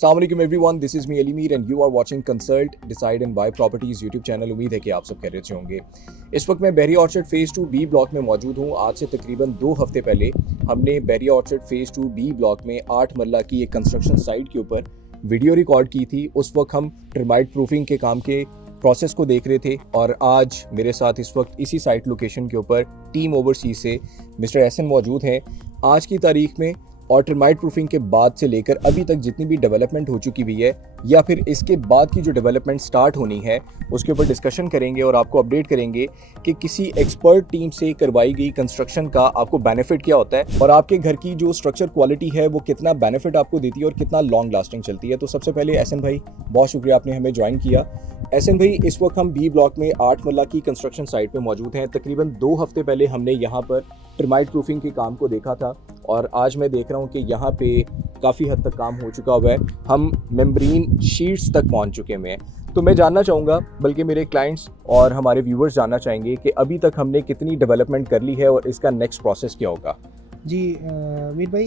अस्सलाम वालेकुम everyone, this is me Alimir and you are watching consult decide and buy properties YouTube channel. उम्मीद है कि आप सब खैरियत से होंगे। इस वक्त मैं बहरिया ऑर्चर्ड फ़ेज़ 2 बी ब्लॉक में मौजूद हूँ। आज से तकरीबन 2 हफ्ते पहले हमने बहरिया ऑर्चर्ड फ़ेज़ 2 बी ब्लॉक में 8 मरला की एक कंस्ट्रक्शन साइट के ऊपर वीडियो रिकॉर्ड की थी। उस वक्त हम टर्माइट प्रूफिंग के काम के प्रोसेस को देख रहे थे और आज मेरे साथ इस वक्त इसी साइट लोकेशन के ऊपर टीम ओवरसीज से मिस्टर एहसन मौजूद हैं। आज की तारीख में और टर्माइट प्रूफिंग के बाद से लेकर अभी तक जितनी भी डेवलपमेंट हो चुकी हुई है या फिर इसके बाद की जो डेवलपमेंट स्टार्ट होनी है उसके ऊपर डिस्कशन करेंगे और आपको अपडेट करेंगे कि किसी एक्सपर्ट टीम से करवाई गई कंस्ट्रक्शन का आपको बेनिफिट क्या होता है और आपके घर की जो स्ट्रक्चर क्वालिटी है वो कितना बेनिफिट आपको देती है और कितना लॉन्ग लास्टिंग चलती है। तो सबसे पहले एहसन भाई, बहुत शुक्रिया आपने हमें ज्वाइन किया। एहसन भाई, इस वक्त हम बी ब्लॉक में 8 मरला की कंस्ट्रक्शन साइट पे मौजूद हैं। तकरीबन 2 हफ्ते पहले हमने यहाँ पर टर्माइट प्रूफिंग के काम को देखा था और आज मैं देख रहा हूँ कि यहाँ पे काफ़ी हद तक काम हो चुका हुआ है। हम मेम्ब्रेन शीट्स तक पहुँच चुके हैं। तो मैं जानना चाहूँगा, बल्कि मेरे क्लाइंट्स और हमारे व्यूवर्स जानना चाहेंगे कि अभी तक हमने कितनी डेवलपमेंट कर ली है और इसका नेक्स्ट प्रोसेस क्या होगा। जी मीर भाई,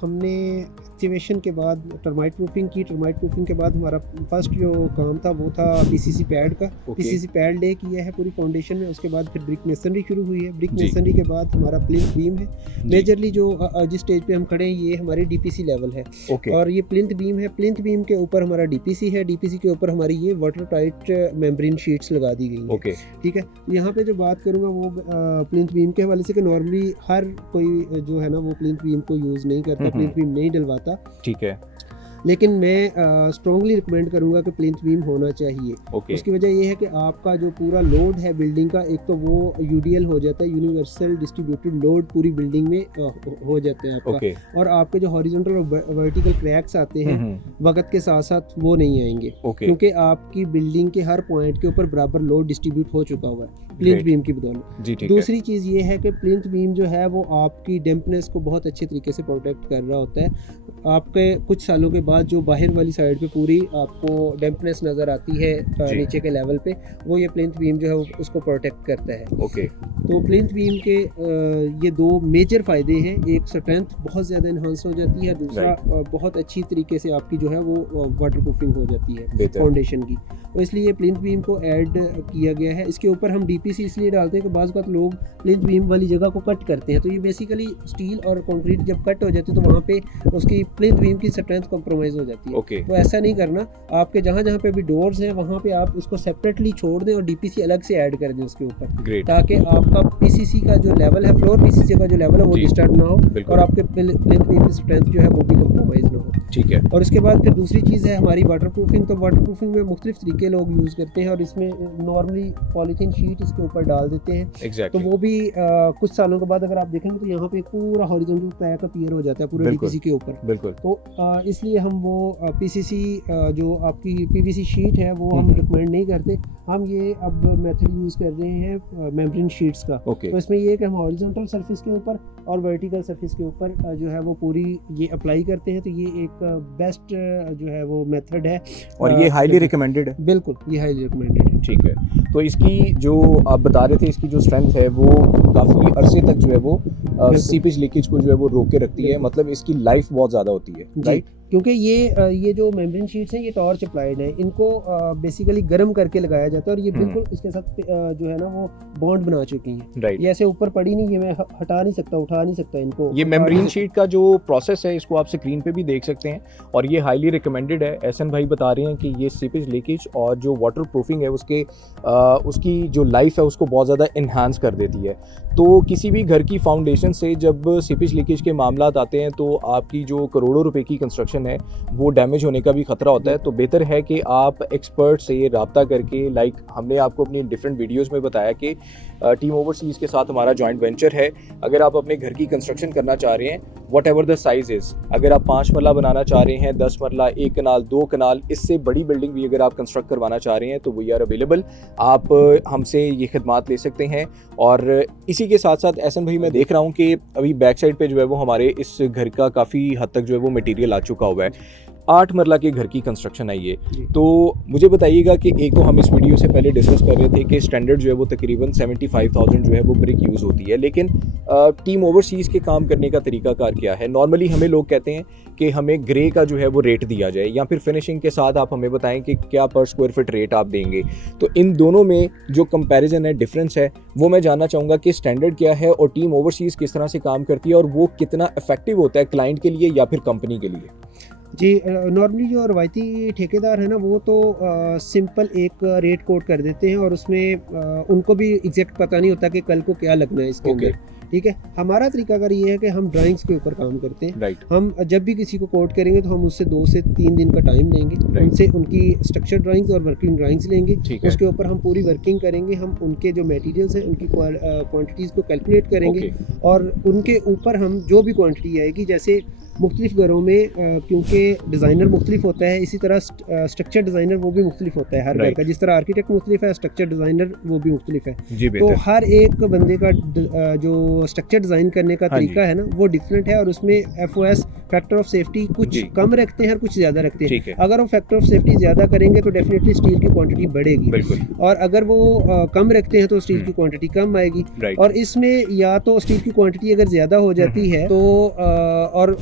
हमने एक्टिवेशन के बाद टर्माइट प्रूफिंग की। टर्माइट प्रूफिंग के बाद हमारा फर्स्ट जो काम था वो था पीसीसी पैड का। पीसीसी पैड ले किया है पूरी फाउंडेशन में। उसके बाद फिर ब्रिक मेसनरी शुरू हुई है। ब्रिक मेसनरी के बाद हमारा प्लिंथ बीम है। मेजरली जो जिस स्टेज पे हम खड़े हैं ये हमारी डीपीसी लेवल है और ये प्लिंथ बीम है। प्लिंथ बीम के ऊपर हमारा डीपीसी है। डीपीसी के ऊपर हमारी ये वाटर टाइट मेम्ब्रेन शीट्स लगा दी गई है। ठीक है, यहाँ पे जो बात करूँगा वो प्लिंथ बीम के हवाले से कि नॉर्मली हर कोई जो है ना वो प्लिंथ बीम को यूज़ नहीं करता, प्लिंथ बीम नहीं डलवाता। ठीक है, लेकिन मैं स्ट्रॉन्गली रिकमेंड करूंगा कि प्लिंथ बीम होना चाहिए। उसकी वजह ये है कि आपका जो पूरा लोड है बिल्डिंग का, एक तो वो यूडीएल हो जाता है, यूनिवर्सल डिस्ट्रीब्यूटेड लोड पूरी बिल्डिंग में हो जाते हैं आपका। और आपके जो हॉरिजॉन्टल और वर्टिकल क्रैक्स आते हैं वक्त के साथ साथ वो नहीं आएंगे क्योंकि आपकी बिल्डिंग के हर पॉइंट के ऊपर बराबर लोड डिस्ट्रीब्यूट हो चुका हुआ है प्लिंथ बीम की बदौलत। दूसरी चीज़ ये है कि प्लिंथ बीम जो है वो आपकी डैम्पनेस को बहुत अच्छे तरीके से प्रोटेक्ट कर रहा होता है। आपके कुछ सालों के बाद जो बाहर वाली साइड पे पूरी आपको डैम्पनेस नज़र आती है नीचे के लेवल पे, वो ये प्लिंथ बीम जो है उसको प्रोटेक्ट करता है। तो प्लिंथ बीम के ये 2 मेजर फ़ायदे हैं। एक, स्ट्रेंथ बहुत ज़्यादा इन्हांस हो जाती है। दूसरा, बहुत अच्छी तरीके से आपकी जो है वो वाटर प्रूफिंग हो जाती है फाउंडेशन की। तो इसलिए प्लिंथ बीम को ऐड किया गया है। इसके ऊपर हम डीपीसी इसलिए डालते हैं कि बाज़ बात लोग प्लिंथ बीम वाली जगह को कट करते हैं, तो ये बेसिकली स्टील और कंक्रीट जब कट हो जाती है तो वहाँ पे उसकी प्लिंथ बीम की स्ट्रेंथ कॉम्प्रोमाइज़ हो जाती है। तो ऐसा नहीं करना। आपके जहाँ जहाँ पे भी डोर्स हैं वहाँ पे आप उसको सेपरेटली छोड़ दें और डीपीसी अलग से ऐड कर दें उसके ऊपर, ताकि आपका पीसीसी का जो लेवल है, फ्लोर पीसीसी का जो लेवल है वो डिस्टर्ब ना हो और आपके प्लिंथ बीम की स्ट्रेंथ जो है वो भी कॉम्प्रोमाइज़ ना हो। ठीक है। और उसके बाद फिर दूसरी चीज़ है हमारी वाटर प्रूफिंग। तो वाटर प्रूफिंग में मुख्तलिफ तरीके लोग यूज़ करते हैं और इसमें नॉर्मली पॉलीथीन शीट इसके ऊपर डाल देते हैं। तो वो भी कुछ सालों के बाद अगर आप देखेंगे तो यहाँ पे पूरा हॉरिजॉन्टल क्रैक अपीयर हो जाता है पूरे डीपीसी के ऊपर। तो इसलिए हम वो पीसीसी जो आपकी पीवीसी शीट है वो हम रिकमेंड नहीं करते। हम ये अब मेथड यूज़ कर रहे हैं मेम्ब्रेन शीट्स का। तो इसमें ये कि हम हॉरिजॉन्टल सरफेस के ऊपर और वर्टिकल सरफेस के ऊपर जो है वो पूरी ये अप्लाई करते हैं। तो ये एक बेस्ट जो है वो मेथड है और ये हाईली रिकमेंडेड है। बिल्कुल, ये हाईली रिकमेंडेड है। ठीक है, तो इसकी जो आप बता रहे थे इसकी जो स्ट्रेंथ है वो काफ़ी अरसे तक जो है वो सीपेज लीकेज को जो है वो रोक के रखती है। मतलब इसकी लाइफ बहुत ज़्यादा होती है, राइट? क्योंकि ये जो मेम्ब्रेन शीट्स हैं ये टॉर्च अप्लाइड है। इनको बेसिकली गर्म करके लगाया जाता है और ये बिल्कुल इसके साथ जो है ना वो बॉन्ड बना चुकी हैं। ये ऐसे ऊपर पड़ी नहीं, ये मैं हटा नहीं सकता, उठा नहीं सकता इनको। ये मेम्ब्रेन शीट का जो प्रोसेस है इसको आप स्क्रीन पे भी देख सकते हैं और ये हाईली रिकमेंडेड है। एहसन भाई बता रहे हैं कि ये सीपेज लीकेज और जो वाटर प्रूफिंग है उसकी जो लाइफ है उसको बहुत ज़्यादा इन्हांस कर देती है। तो किसी भी घर की फाउंडेशन से जब सीपेज लीकेज के मामला आते हैं तो आपकी जो करोड़ों रुपए की कंस्ट्रक्शन है वो डैमेज होने का भी खतरा होता है। तो बेहतर है कि आप एक्सपर्ट से रब्ता करके, लाइक हमने आपको अपनी डिफरेंट वीडियोस में बताया कि टीम ओवरसीज के साथ हमारा जॉइंट वेंचर है। अगर आप अपने घर की कंस्ट्रक्शन करना चाह रहे हैं, what ever the size is, अगर आप 5 मरला बनाना चाह रहे हैं, 10 मरला, 1 कनाल, 2 कनाल, इससे बड़ी बिल्डिंग भी अगर आप कंस्ट्रक्ट करवाना चाह रहे हैं तो वी आर अवेलेबल। आप हमसे ये खिदमात ले सकते हैं। और इसी के साथ साथ एहसन भाई, मैं देख रहा हूँ कि अभी बैक साइड पे जो है वो हमारे इस घर का काफ़ी हद तक जो है वो मटेरियल आ चुका हुआ है। 8 मरला के घर की कंस्ट्रक्शन है ये। जी। तो मुझे बताइएगा कि एक तो हम इस वीडियो से पहले डिस्कस कर रहे थे कि स्टैंडर्ड जो है वो तकरीबन 75,000 जो है वो ब्रिक यूज़ होती है, लेकिन टीम ओवरसीज़ के काम करने का तरीकाकार क्या है? नॉर्मली हमें लोग कहते हैं कि हमें ग्रे का जो है वो रेट दिया जाए, या फिर फिनिशिंग के साथ आप हमें बताएं कि क्या पर स्क्वायर फीट रेट आप देंगे। तो इन दोनों में जो कंपैरिजन है, डिफरेंस है, वो मैं जानना चाहूँगा कि स्टैंडर्ड क्या है और टीम ओवरसीज़ किस तरह से काम करती है, और वो कितना इफेक्टिव होता है क्लाइंट के लिए या फिर कंपनी के लिए। जी, नॉर्मली जो रवायती ठेकेदार है ना, वो तो सिंपल एक रेट कोट कर देते हैं और उसमें उनको भी एग्जैक्ट पता नहीं होता कि कल को क्या लगना है इसके अंदर। ठीक है, हमारा तरीकाकार ये है कि हम ड्राइंग्स के ऊपर काम करते हैं। राइट। हम जब भी किसी को कोट करेंगे तो हम उससे 2 से 3 दिन का टाइम लेंगे, उनसे उनकी स्ट्रक्चर ड्राइंग्स और वर्किंग ड्राइंग्स लेंगे। उसके ऊपर हम पूरी वर्किंग करेंगे, हम उनके जो मटेरियल्स हैं उनकी क्वांटिटीज़ को कैलकुलेट करेंगे और उनके ऊपर हम जो भी क्वांटिटी आएगी, जैसे मुख्तलिफ घरों में क्योंकि डिज़ाइनर मुख्तलिफ होता है, इसी तरह स्ट्रक्चर डिज़ाइनर वो भी मुख्तलिफ होता है हर घर का। जिस तरह आर्किटेक्ट मुख्तलिफ है, स्ट्रक्चर डिज़ाइनर वो भी मुख्तलिफ है। तो हर एक बंदे का जो स्ट्रक्चर डिज़ाइन करने का तरीका है ना, वो डिफरेंट है और उसमें FOS फैक्टर ऑफ सेफ्टी कुछ कम रखते हैं और कुछ ज़्यादा रखते हैं। अगर वो फैक्टर ऑफ सेफ्टी ज़्यादा करेंगे तो डेफिनेटली स्टील की क्वांटिटी बढ़ेगी, और अगर वो कम रखते हैं तो स्टील की क्वांटिटी कम आएगी। और इसमें या तो स्टील की क्वांटिटी अगर ज़्यादा हो जाती है तो और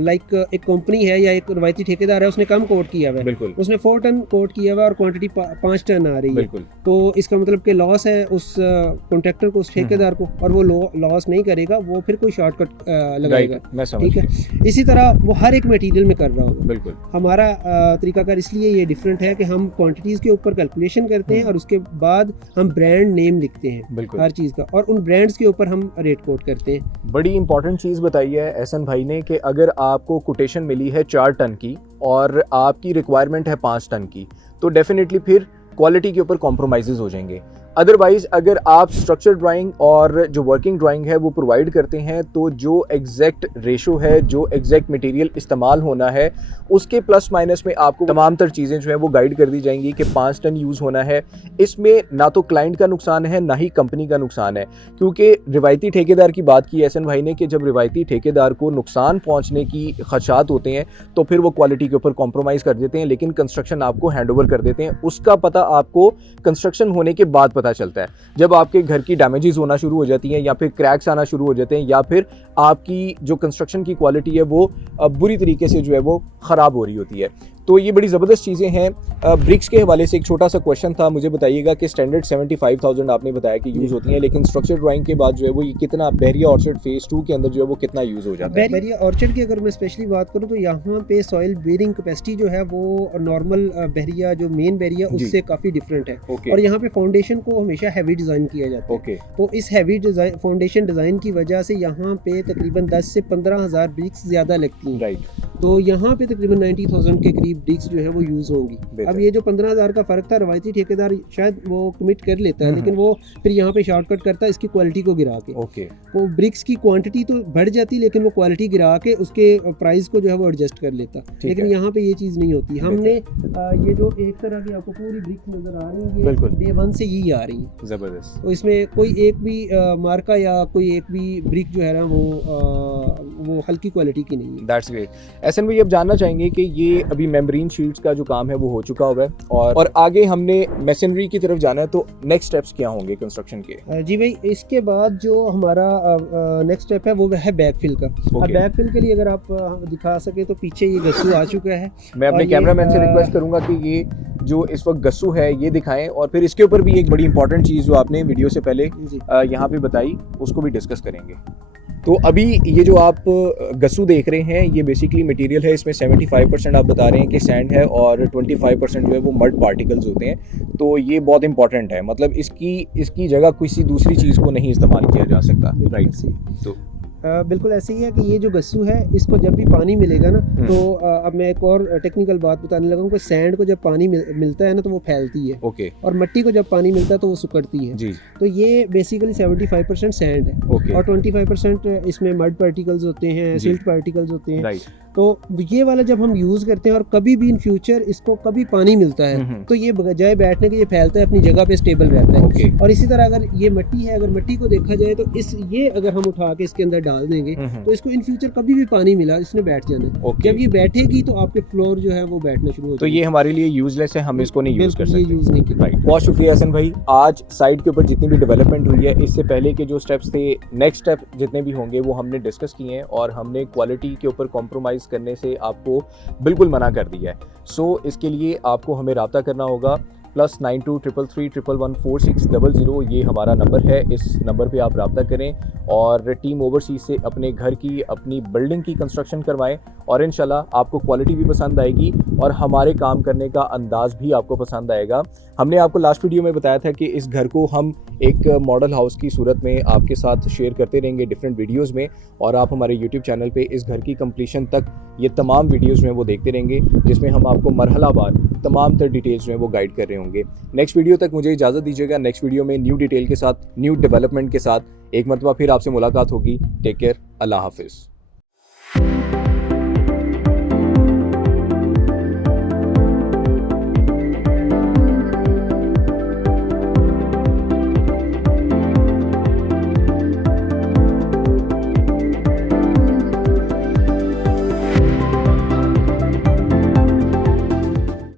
लाइक एक कंपनी है या एक रवायती ठेकेदार है, उसने कम कोट किया हुआ है, उसने 4 टन कोट किया हुआ है और क्वांटिटी 5 टन आ रही है, तो इसका मतलब कि लॉस है उस कॉन्ट्रैक्टर को, उस ठेकेदार को, और वो लॉस नहीं करेगा, वो फिर कोई शॉर्टकट लगाएगा। ठीक है, इसी तरह वो हर एक मटेरियल में कर रहा होगा। हमारा तरीकाकार इसलिए ये डिफरेंट है कि हम क्वांटिटीज़ के ऊपर कैलकुलेशन करते हैं और उसके बाद हम ब्रांड नेम लिखते हैं हर चीज़ का, और उन ब्रांड्स के ऊपर हम रेट कोट करते हैं। बड़ी इंपॉर्टेंट चीज़ बताई है एहसन भाई ने कि अगर आपको कोटेशन मिली है 4 टन की और आपकी रिक्वायरमेंट है 5 टन की, तो डेफिनेटली फिर क्वालिटी के ऊपर कॉम्प्रोमाइज़ हो जाएंगे। अदरवाइज़ अगर आप स्ट्रक्चर ड्राइंग और जो वर्किंग ड्राइंग है वो प्रोवाइड करते हैं, तो जो एग्जैक्ट रेशो है, जो एग्जैक्ट मटेरियल इस्तेमाल होना है, उसके प्लस माइनस में आपको तमाम तर चीज़ें जो है वो गाइड कर दी जाएंगी कि 5 टन यूज़ होना है। इसमें ना तो क्लाइंट का नुकसान है, ना ही कंपनी का नुकसान है, क्योंकि रिवायती ठेकेदार की बात की एहसन भाई ने कि जब रिवायती ठेकेदार को नुकसान पहुँचने की खदशात होते हैं तो फिर वो क्वालिटी के ऊपर कॉम्प्रोमाइज़ कर देते हैं, लेकिन कंस्ट्रक्शन आपको हैंड ओवर कर देते हैं। उसका पता आपको कंस्ट्रक्शन होने के बाद पता चलता है, जब आपके घर की डैमेजेस होना शुरू हो जाती हैं या फिर क्रैक्स आना शुरू हो जाते हैं, या फिर आपकी जो कंस्ट्रक्शन की क्वालिटी है वो बुरी तरीके से जो है वो ख़राब हो रही होती है। तो ये बड़ी ज़बरदस्त चीज़ें हैं। ब्रिक्स के हवाले से एक छोटा सा क्वेश्चन था, मुझे बताइएगा कि स्टैंडर्ड 75,000 आपने बताया कि यूज़ होती हैं, लेकिन स्ट्रक्चर ड्राइंग के बाद जो है वो ये कितना बहरिया ऑर्चर्ड फेज़ 2 के अंदर जो है वो कितना यूज़ हो जाता है? बहरिया ऑर्चर्ड की अगर मैं स्पेशली बात करूँ तो यहाँ पे सॉइल बेयरिंग कैपेसिटी जो है वो नॉर्मल बहरिया, जो मेन बहरिया, उससे काफ़ी डिफरेंट है। और यहाँ पे फाउंडेशन को हमेशा हैवी डिज़ाइन किया जाता है। तो इस हैवी डिज़ाइन, फाउंडेशन डिज़ाइन की वजह से यहाँ पे तकरीबन 10 से 15,000 ब्रिक्स ज़्यादा लगती हैं। तो यहाँ पे तकरीबन 90,000 के करीब ब्रिक्स जो है वो यूज़ होंगी। अब ये जो 15,000 का फ़र्क था, रवायती ठेकेदार शायद वो कमिट कर लेता है, लेकिन वो फिर यहाँ पे शॉर्टकट करता है इसकी क्वालिटी को गिरा के। वो ब्रिक्स की क्वांटिटी तो बढ़ जाती, लेकिन वो क्वालिटी गिरा के उसके प्राइस को जो है वो एडजस्ट कर लेता। लेकिन यहाँ पे ये चीज़ नहीं होती। हमने ये जो एक तरह की आपको पूरी ब्रिक्स नज़र आ रही है, डे 1 से यही आ रही है, ज़बरदस्त। तो इसमें कोई एक भी मार्का या कोई एक भी ब्रिक जो है ना वो हल्की क्वालिटी की नहीं है। That's great. एहसन भाई, अब जानना चाहेंगे कि ये अभी मेम्ब्रेन शीट्स का जो काम है वो हो चुका हुआ है और आगे हमने मेसनरी की तरफ जाना है, तो नेक्स्ट स्टेप्स क्या होंगे कंस्ट्रक्शन के? जी भाई, इसके बाद जो हमारा नेक्स्ट स्टेप है वो है बैकफिल का। अब बैकफिल के लिए अगर आप दिखा सके तो पीछे ये गस्सू आ चुका है। मैं अपने कैमरामैन से रिक्वेस्ट करूंगा कि ये जो इस वक्त गस्सू है ये दिखाएं, और फिर इसके ऊपर भी एक बड़ी इंपॉर्टेंट चीज़ जो आपने वीडियो से पहले यहाँ पे बताई उसको भी डिस्कस करेंगे। तो अभी ये जो आप गस्सू देख रहे हैं ये बेसिकली मटेरियल है, इसमें 75% आप बता रहे हैं कि सैंड है और 25% जो है वो मड पार्टिकल्स होते हैं। तो ये बहुत इंपॉर्टेंट है, मतलब इसकी जगह किसी दूसरी चीज़ को नहीं इस्तेमाल किया जा सकता। राइट। तो बिल्कुल ऐसे ही है कि ये जो गस्सू है, इसको जब भी पानी मिलेगा ना, तो अब मैं एक और टेक्निकल बात बताने लगा हूँ कि सैंड को जब पानी मिलता है ना तो वो फैलती है, और मट्टी को जब पानी मिलता है तो वो सुकड़ती है जी। तो ये बेसिकली 75% सैंड है और 25% इसमें मड पार्टिकल्स होते हैं, सिल्ट पार्टिकल्स होते हैं। तो ये वाला जब हम यूज़ करते हैं और कभी भी इन फ्यूचर इसको कभी पानी मिलता है तो ये बजाय बैठने के ये फैलता है, अपनी जगह पे स्टेबल रहता है। ओके। और इसी तरह अगर ये मिट्टी है, अगर मिट्टी को देखा जाए तो ये अगर हम उठा के इसके अंदर डाल देंगे तो इसको इन फ्यूचर कभी भी पानी मिला इसने बैठ जाना है। ओके। जब ये बैठेगी तो आपके फ्लोर जो है वो बैठना शुरू हो तो ये हमारे लिए यूजलेस है, हम इसको नहीं यूज कर बिल्कुल, ये सकते। यूज़ नहीं किया। राइट, बहुत शुक्रिया हसन भाई। आज साइट के ऊपर जितनी भी डेवलपमेंट हुई है, इससे पहले के जो स्टेप्स थे, नेक्स्ट स्टेप जितने भी होंगे वो हमने डिस्कस किए हैं और हमने क्वालिटी के ऊपर कॉम्प्रोमाइज़ करने से आपको बिल्कुल मना कर दिया है। सो इसके लिए आपको हमें रब्ता करना होगा, +9233114600 ये हमारा नंबर है। इस नंबर पे आप रब्ता करें और टीम ओवरसीज से अपने घर की, अपनी बिल्डिंग की कंस्ट्रक्शन करवाएं और इंशाल्लाह आपको क्वालिटी भी पसंद आएगी और हमारे काम करने का अंदाज़ भी आपको पसंद आएगा। हमने आपको लास्ट वीडियो में बताया था कि इस घर को हम एक मॉडल हाउस की सूरत में आपके साथ शेयर करते रहेंगे डिफरेंट वीडियोज़ में, और आप हमारे यूट्यूब चैनल पे इस घर की कंप्लीशन तक ये तमाम वीडियोज़ में वो देखते रहेंगे, जिसमें हम आपको मरहलावार तमाम तर डिटेल्स में वो गाइड कर रहे होंगे। नेक्स्ट वीडियो तक मुझे इजाज़त दीजिएगा। नेक्स्ट वीडियो में न्यू डिटेल के साथ, न्यू डेवलपमेंट के साथ एक मरतबा फिर आपसे मुलाकात होगी। टेक केयर, अल्लाह हाफिज़।